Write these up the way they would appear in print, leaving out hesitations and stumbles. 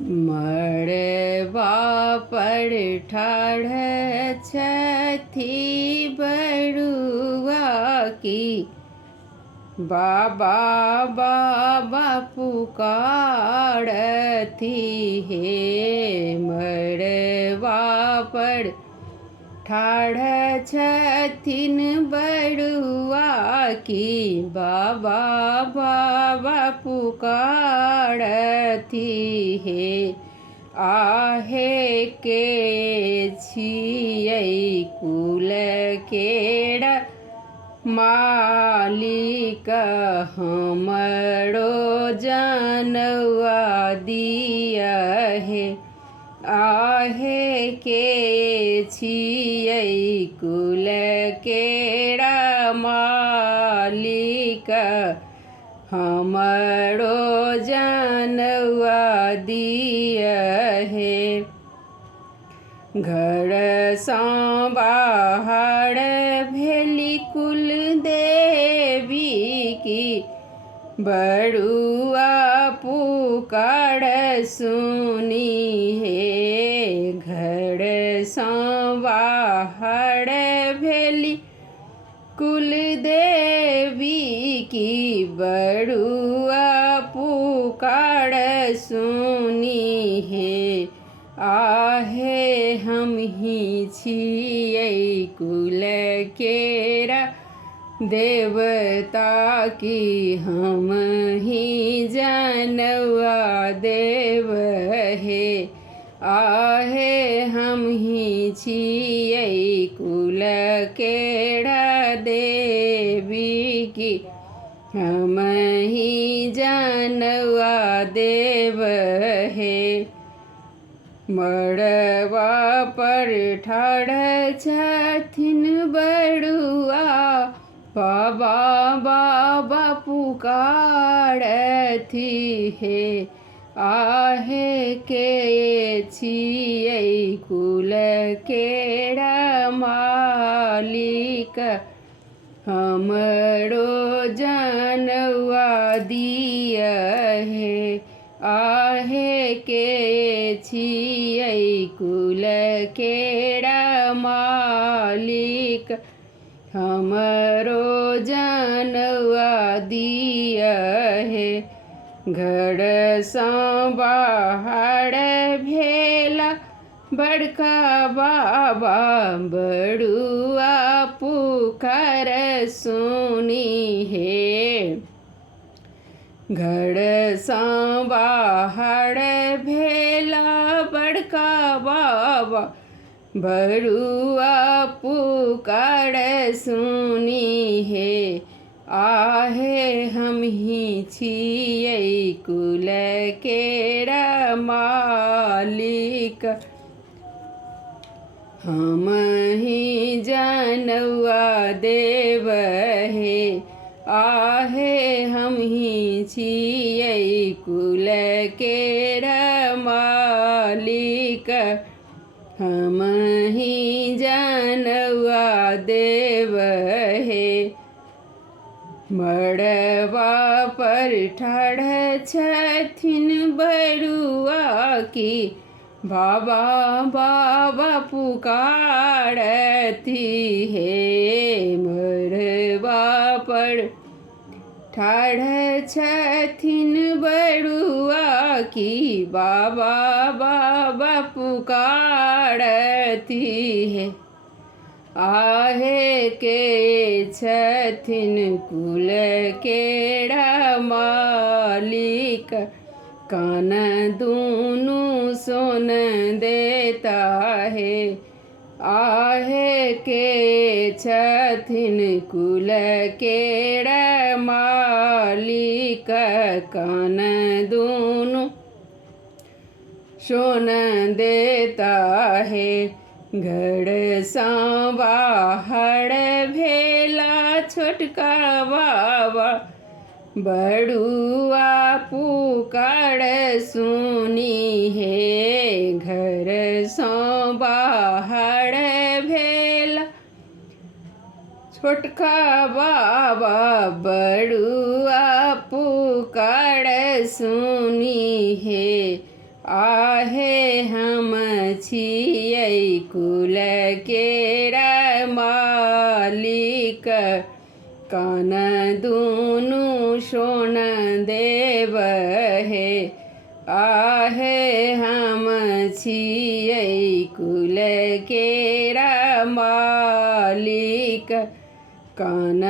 मड़वा पर ठाढ़ छथी बड़ुआ की, बाबा बाबा पुकारती हे। मड़वा पर ठाढ़ छथिन बड़ुआ की, बाबा बाबा पुकारती हे। आहे के छियै कुल केरा मालिक, हमरो जनवा दिया हे। आहे के छियै कुल केरा मालिक, हमरो जनवा दिया हे। घर सँ बाहर भेली कुल देवी की, बड़ुआ पुकार सुनी हे। घर सँ बाहर भेली कुल देवी की, बड़ुआ पुकार सुनी हे। आहे हमहि छियै कुल केरा देवता की, हमहि जनवा देव हे। आहे हमहि छियै कुल केरा देवी की, हमहि जनवा देव हे। मड़वा पर ठाढ़ छथिन बड़ुआ, बाबा बाबा पुकारती हे। आहे के छियै कुल केरा मालिक, हमरो जनवा दिया हे। आहे के छियै कुल केरा मालिक, हमरो जनवा दिया हे। घर सँ बाहर भेला बड़का बाबा, बड़ुआ पुकार सुनी हे। घर सँ बाहर भेला बड़का बाबा, बड़ुआ पुकार सुनी हे। आहे हमहि छियै कुल केरा मालिक, हमहि जनवा देव हे। आहे हमहि छियै कुल केरा मालिक, हमहि जनवा देव हे। मड़वा पर ठाढ़ छथिन बड़ुआ की, बाबा बाबा पुकारती हे। मड़वा पर ठाढ़ छथिन बड़ुआ की, बाबा बाबा पुकारती हे। आहे के छथिन कुल केरा मालिक, कान दूनु सोन देता है। आहे के छथिन कुल केरा मालिक, कान दूनु सोन देता है। घर सँ बाहर भेला छोटका बाबा, बड़ुआ पुकार सुनी हे। घर सँ बाहर भेला छोटका बाबा, बड़ुआ पुकार सुनी हे। आहे हम छियै कुल केरा मालिक कान दुनु सोन देव हे। आहे हम छियै कुल केरा मालिक कान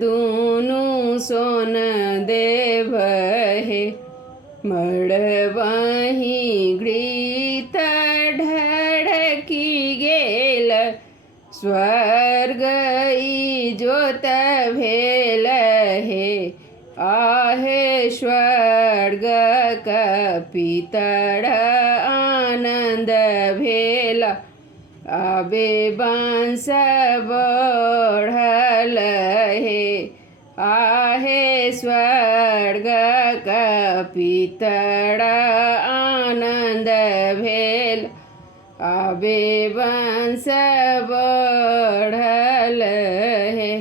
दुनु सोन देव हे। मड़बही घृत ढड़की गेल स्वर्ग इजोत भेल हे। आहे स्वर्ग पितर आनंद भेल आबे वंश बढ़ल हे। आहे स्वर्ग पितर आनंद भेल आबे वंश बढ़ल हे।